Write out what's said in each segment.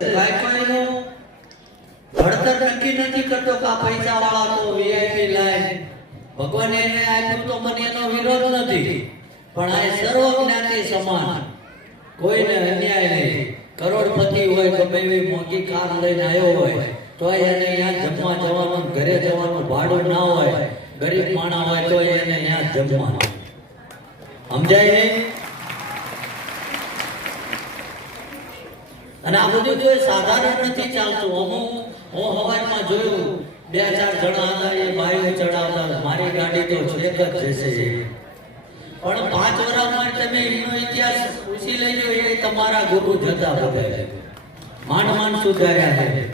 કોઈનું ભણતર નક્કી નથી કરતો કે આ પૈસા વાળા તો વીઆઈપી લાઈન ભગવાન એને આપ્યું તો મને એનો વિરોધ નથી, પણ આ સર્વ જ્ઞાતિ સમાન, કોઈને અન્યાય નહીં. કરોડપતિ હોય, ગમે એવી મોટી કાર લઈને આવ્યો હોય તો એને અહીંયા જમવા જવાનું, ઘરે જવાનું ભાડું ના હોય, ગરીબ માણસ હોય તો એને અહીંયા જમવાનું. સમજાય નહીં? અને આ બધું જો સાધારણ નથી ચાલતું. હું હવારમાં જોયું 2-4 જણા હતા, એ બાઈઓ ચડાવતા, મારી ગાડી તો છેક જ જશે. પણ 5 વર્ષમાં તમે એનો ઇતિહાસ પૂછી લેજો, એ તમારા ગુરુ જતા બધા માંડ સુધાર્યા છે.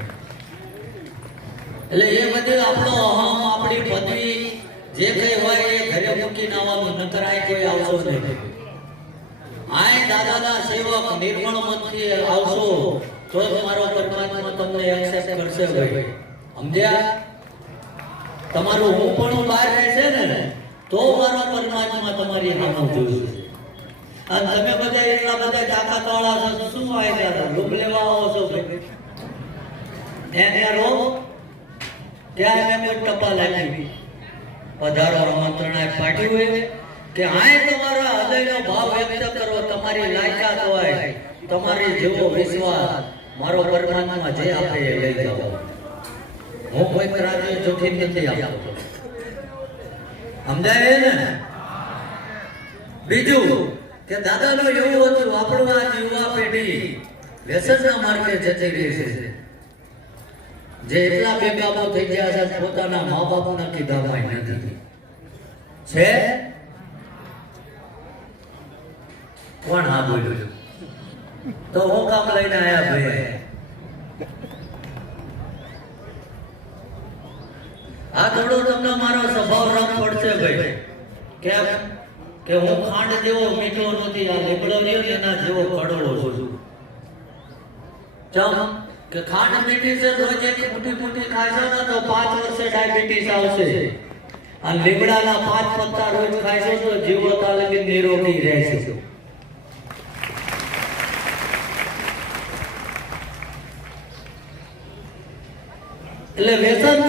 એટલે એ બધું આપણો અહમ, આપણી પદવી જે કઈ હોય એ ઘરે મૂકીને આવવાનું, નકર આ કોઈ આવશો નહીં. આય દાદાના સેવક નિર્મળ મનથી આવશો તો તમારો પરમાત્મા તમને એક્સેપ્ટ કરશે ભાઈ. સમજ્યા? તમારું હું પણ બહાર રહેશે ને તો મારો પરમાત્મા તમારી સામે જોશે. અને તમે બધા એટલા બધા તાકાત વાળા છો, શું આવ્યા લોક લેવા આવો છો ભાઈ? એને રો ત્યાં મેં કોઈ ટપાલ આપી, પધારો આમંત્રણ આપ પાડ્યું હોય કે આય તમારા હૃદયનો ભાવ વ્યક્ત કરો, તમારી લાયકાત હોય, તમારી જેવો વિશ્વાસ, મારો પરમાત્મા જે આપે એ લઈ જાઓ. હું કોઈ ત્રાજવી ચોખી નથી આપતો. સમજાય ને? બીજું કે દાદાનો એવું હતું, આપણું આ યુવા પેઢી વ્યસનના માર્ગે જતી રહી છે. જે એટલા બેકાબુ થઈ ગયા છે, પોતાના મા બાપના કીધામાં નથી છે. કોણ હા બોલ્યું? તો હું કામ લઈને આયા ભાઈ? આ થોડો તમને મારો સ્વભાવ રંગ પડશે ભાઈ. કેમ કે હું ખાંડ જેવો મીઠો નથી, આ લીમડો રહ્યો ને એના જેવો કડવો છું. ચમ કે ખાંડ મીઠી છે, રોજ એક મોટી ખાશો ને તો 5 વર્ષે ડાયાબિટીસ આવશે. અને લીમડાના 5 પત્તા રોજ ખાશો તો જીવતા લગી નિરોગી રહેશે. એટલે વ્યસન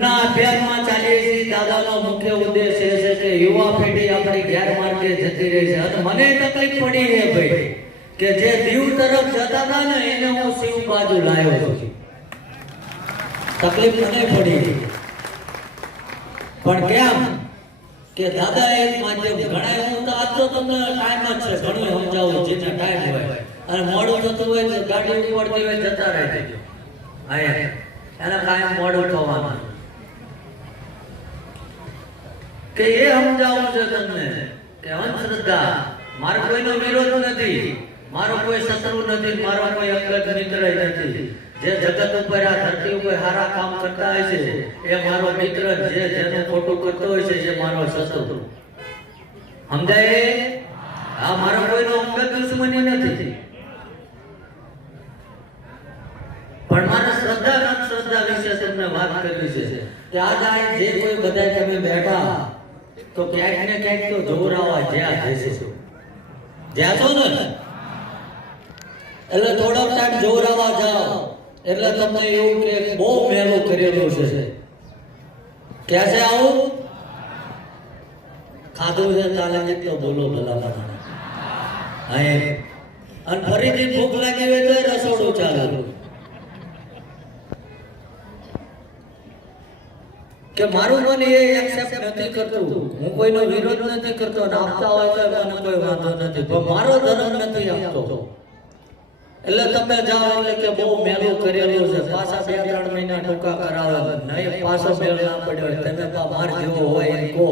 ના અભ્યાસમાં ચાલીએ છીએ. દાદાનો મુખ્ય ઉદ્દેશ એ છે કે યુવા પેઢી આપણી ગેરમાર્ગે જતી રહી છે. અને મને તકલીફ પડી છે ભાઈ કે જે દીવ તરફ જતા હતા ને એને હું શિવ બાજુ લાવ્યો છું. તકલીફ મને પડી, પણ કેમ કે દાદા એક માધ્યમ ઘણા, હું તો આજ તો તમને ટાઈમ જ છે ઘણું સમજાવું, જેને ટાઈમ હોય. અને મોડું થતું હોય તો ગાડી ઉપડતી હોય જતા રહે એના કાયમ મોડું થવાનું. કે એ સમજાવું છે તમને કે અંધશ્રદ્ધા, મારો કોઈનો વિરોધ નથી, મારો કોઈ શત્રુ નથી, મારો કોઈ અંગત મિત્ર નથી. જે જગત ઉપર આ ધરતી ઉપર સારા કામ કરતા હોય છે એ મારો મિત્ર, જે જેનું ખોટું કરતો હોય છે એ મારો શત્રુ. સમજાય? આ મારો કોઈનો અંગત દુશ્મની નથી, પણ મારા શ્રદ્ધા વિશે તમને વાત કરવી છે કે આજે જે કોઈ બધા તમે બેઠા તો ક્યાંક ને ક્યાંક તો જોરાવા જ્યાં જશે, જ્યાં છો ને એટલે થોડોક ટાઈમ જોરાવા જાઓ એટલે તમને એવું કે બહુ મહેલું કરેલું છે. ક્યાં છે આવું? ખાધું છે ચાલે તો બોલો ભલા ભલા. અને ફરીથી ભૂખ લાગી હોય તો રસોડું ચાલુ. કે મારું મન એ એક્સેપ્ટ નથી કરતું, હું કોઈનો વિરોધ નથી કરતો, આપતા હોય તો મને કોઈ વાંધો નથી, પણ મારો ધર્મ નથી આપતો. એટલે તમે જાઓ એટલે કે બહુ મેલું કરેલું છે, પાછા 2-3 મહિના ટૂંકા કરાવે, નહીં પાછો મેળ ના પડ્યો. તમે માર જેવો હોય એમ કહો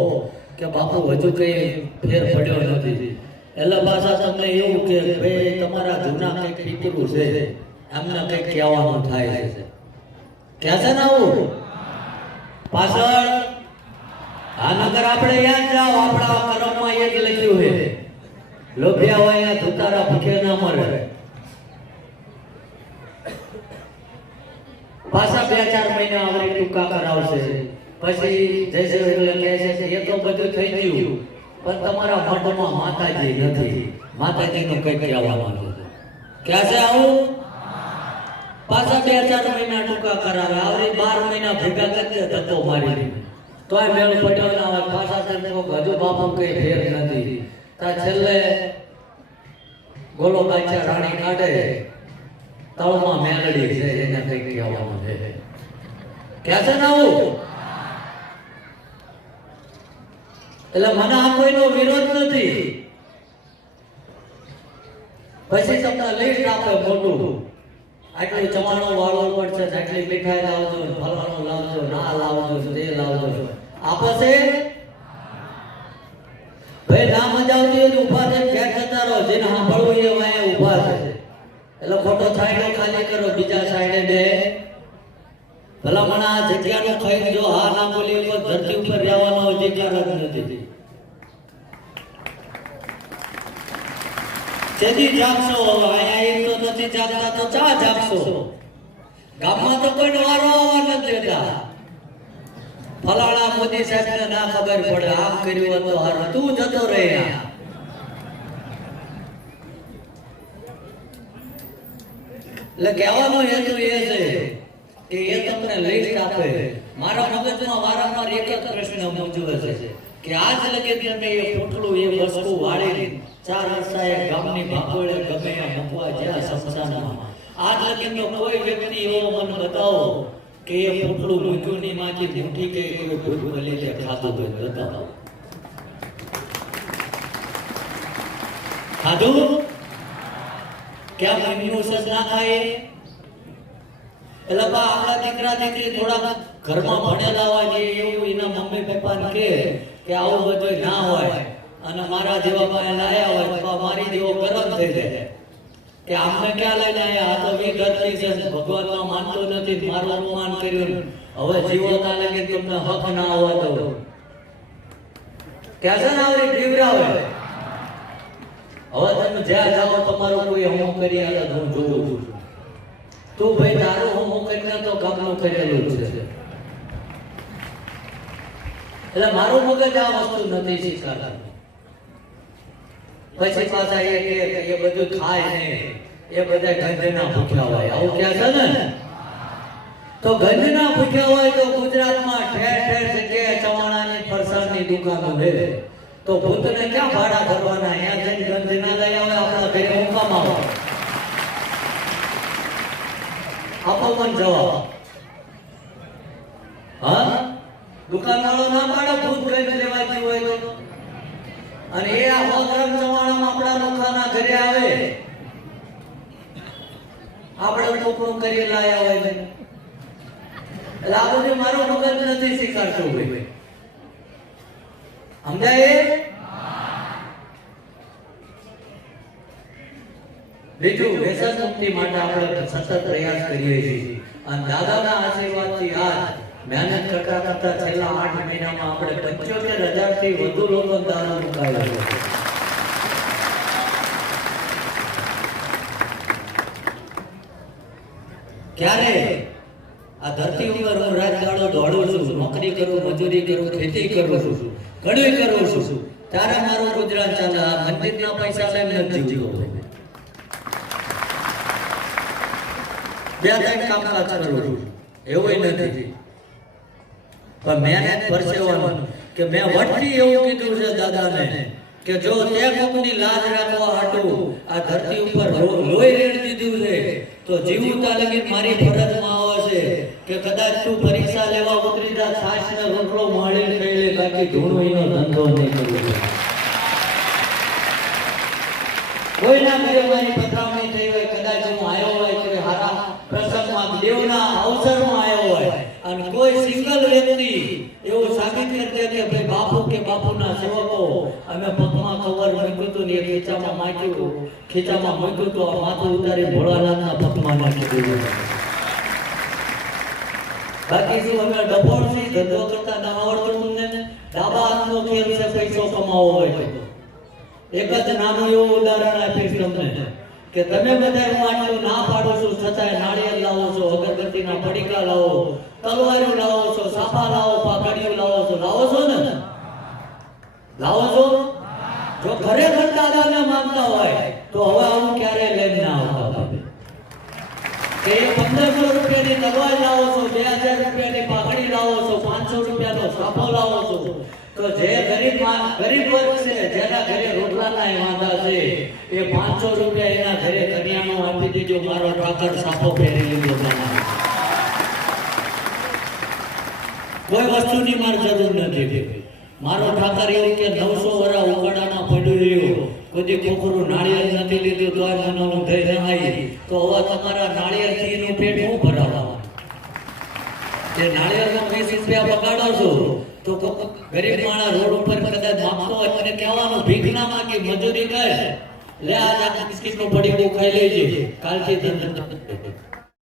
કે બાપુ હજુ કઈ ફેર પડ્યો નથી, એટલે પાછા તમને એવું કે ભાઈ તમારા જૂના કંઈક પીતરું છે, એમને કંઈક કહેવાનું થાય છે. ક્યાં છે ને આવું પાછળ? આ નગર આપણે યાદ જાઓ, આપણા કર્મમાં એ જ લખ્યું છે, લોભિયા હોય ને ધુતારા ભૂખે ના મરે. પાછા 2-4 મહિના આવરી ટૂંકા કરાવશે, પછી જૈસે એટલે કહે છે એ તો બધું થઈ ગયું, પણ તમારા મઠમાં માતાજી નથી, માતાજીનું કંઈક કહેવાનું છે. ક્યાં આવું પાછા 2-4 મહિના ટૂંકા કરાવે આવરી 12 મહિના ભેગા કરજે ધક્કો મારી તોય મેળ પડ્યો ના હોય પાછા તને હજુ બાપુ કઈ ફેર નથી તા છેલ્લે ગોલો બાદશાહ રાણી કાઢે તળમાં મેલડી છે એને કઈ કહેવાનું છે ક્યાં છે ને આવું એટલે મને આ કોઈનો વિરોધ નથી પછી તમને લિસ્ટ આપે મોટું આટલું ચવાણું વાળવું પડશે આટલી મીઠાઈ લાવજો ફલાણું લાવજો ના લાવજો તે લાવજો આપે છે ભાઈ ના મજા આવતી હોય ઉભા થઈને ઘેર જતા રહો જેને સાંભળવું એ વાય ઉભા છે એટલે ખોટો સાઈડે ખાલી કરો બીજા સાઈડે દે ભલા મને આ જગ્યાનો ખાઈ જો હા ના બોલી તો ધરતી ઉપર રહેવાનો અધિકાર જ નથી જેથી જાગશો અહીંયા એક તો નથી જાગતા તો ચા જાગશો ગામમાં તો કોઈ વારો આવવા નથી દેતા ફલાણા મોદી સાહેબને ના ખબર પડે આમ કર્યું તો હારું તું જતો રહે એટલે કહેવાનો હેતુ એ છે કે એ તમને લિસ્ટ આપે મારા મગજમાં વારંવાર એક જ પ્રશ્ન મૂંઝવે છે કે આજ લગે તમે એ પોટલું એ વસ્તુ વાળી 4 રસ્તાએ ગામની ભાગોળે ગમે ત્યાં મૂકવા જ્યાં સમસાનમાં આજ લગીનો કોઈ વ્યક્તિ એવો મને બતાવો કે એ પોટલું મૂક્યું ની માંથી મુઠ્ઠી કે કોઈ ભૂત ભલે કે ખાધું હોય બતાવો ખાધું ક્યાં મમ્મીનું સજ ના ખાય એટલે બા આપણા દીકરા દીકરી થોડા ઘરમાં ભણેલા હોય એવું એના મમ્મી પપ્પાને કે આવું બધું ના હોય અને મારા જેવા પાસે લાયા હોય તો મારી જેવો ગરમ થઈ જાય કે આમને ક્યાં લઈને આયા આ તો વી ઘરથી છે ભગવાનમાં માનતો નથી મારું અપમાન કર્યું હવે જીવતા લાગે તમને હક ના આવવા દો ક્યાં છે ને આવરી ડીવરાવે હવે તમે જ્યાં જાઓ તમારું કોઈ હું કરી આલે હું જોઉં છું તું ભાઈ તારું હું કરીને તો કામનું કરેલું છે એટલે મારું મગજ આ વસ્તુ નથી શીખવાડતું પછી પાછા એ બધું થાય ને એ બધા ગંધના ભૂખ્યા હોય આવું ક્યાં છે ને તો ગંધના ભૂખ્યા હોય તો ગુજરાતમાં ઠેર ઠેર જગ્યાએ ચવાણાની ફરસાણની દુકાનો છે તો ભૂતને ક્યાં ભાડા ભરવાના અહીંયા જઈને ગંધ ના લઈ આવે આપણા ઘરે ઊંઘામાં આવે આપો પણ જવાબ હા દુકાનવાળો ના પાડે ભૂત ગંધ લેવાતી હોય તો અને એ આ હોગ્રામ ચવાણામાં આપણા લોકોના ઘરે આવે આપણે ટોકરું કરી લાયા હોય એટલે આ બધું મારું મગજ નથી શીખાડતું ભાઈ સમજાય બીજું વ્યસન મુક્તિ માટે આપણે સતત પ્રયાસ કરીએ છીએ અને દાદાના આશીર્વાદથી આજ મહેનત કરતા કરતા છેલ્લા 8 મહિનામાં આપણે 75,000 થી વધુ લોકો દારૂ મુકાયા છે ક્યારે આ ધરતી ઉપર હું રાત દાડો દોડું છું નોકરી કરું મજૂરી કરું ખેતી કરું છું ઘણું કરું છું ત્યારે મારું ગુજરાત ચાલે આ મંદિરના પૈસા લઈને નથી જીવતો બે ત્રણ કામકાજ કરું છું એવું નથી પણ મહેનત પરસેવાનું કે મેં વટથી એવું કીધું છે દાદાને કે જો તે કોકની લાજ રાખવા હાટું આ ધરતી ઉપર લોહી રેડી દીધું છે તો જીવતા લગી મારી ફરજમાં આવે છે કે કદાચ તું પરીક્ષા લેવા ઉતરી જા છાશને રોટલો માળી ખાઈ લે બાકી ધૂણોઈનો ધંધો નહીં કરવો કોઈના ઘરે મારી પધરામણી થઈ હોય કદાચ હું આવ્યો હોય કે હારા પ્રસંગમાં દેવના અવસરમાં આવ્યો હોય અને કોઈ સિંગલ વ્યક્તિ એવું સાબિત કરી દે કે ભાઈ બાપુ કે બાપુના સેવકો અમે પગમાં કવર મૂક્યું હતું ને એ ખીચામાં મૂક્યું તો આ માથું ઉતારી ભોળાનાથના પગમાં નાખી દીધું બાકી શું અમે ડબોળથી ધંધો કરતા ના આવડતું ને ડાબા હાથનો ખેલ છે પૈસો કમાવો હોય તો એક જ નાનું એવું ઉદાહરણ આપીશ તમને કે તમે બધા હું આટલું ના પાડું છું છતાંય નાળિયેર લાવો છો અગરબત્તીના પડીકા લાવો તલવારો લાવો છો સાફા લાવો પાઘડીઓ લાવો છો ને લાવો છો જો ખરેખર દાદાને માનતા હોય તો હવે આવું ક્યારે લઈને ના આવતા બાપે. કે 1500 રૂપિયાની તલવાર લાવો છો, 2000 રૂપિયાની પાઘડી લાવો છો, 500 રૂપિયાનો સાફો લાવો છો, તો જે ગરીબ વર્ગ છે, જેના ઘરે રોટલાના વાંધા છે, એ 500 રૂપિયા એના ઘરે કન્યાનો આપી દેજો. મારો ઠાકર સાફો પહેરી લીધો. કોઈ વસ્તુની માર જરૂર નથી. મારો ઠાકર એવું કે 900 વર્ષ ઉગાડામાં પડ્યું રહ્યું, કોઈ ખોખરું નાળિયેર નથી લીધું તો મને હું થઈ જણાય. તો હવે તમારા નાળિયેરથી એનું પેટ હું ભરાવવા? જે નાળિયેરમાં 20 રૂપિયા બગાડો છો તો ગરીબ માણસ રોડ ઉપર કદાચ માંગતો હોય અને કહેવાનું ભીખ ના માંગી, મજૂરી કર, લે આ બિસ્કિટનું પડીકું ખાઈ લેજે, કાલથી ધંધો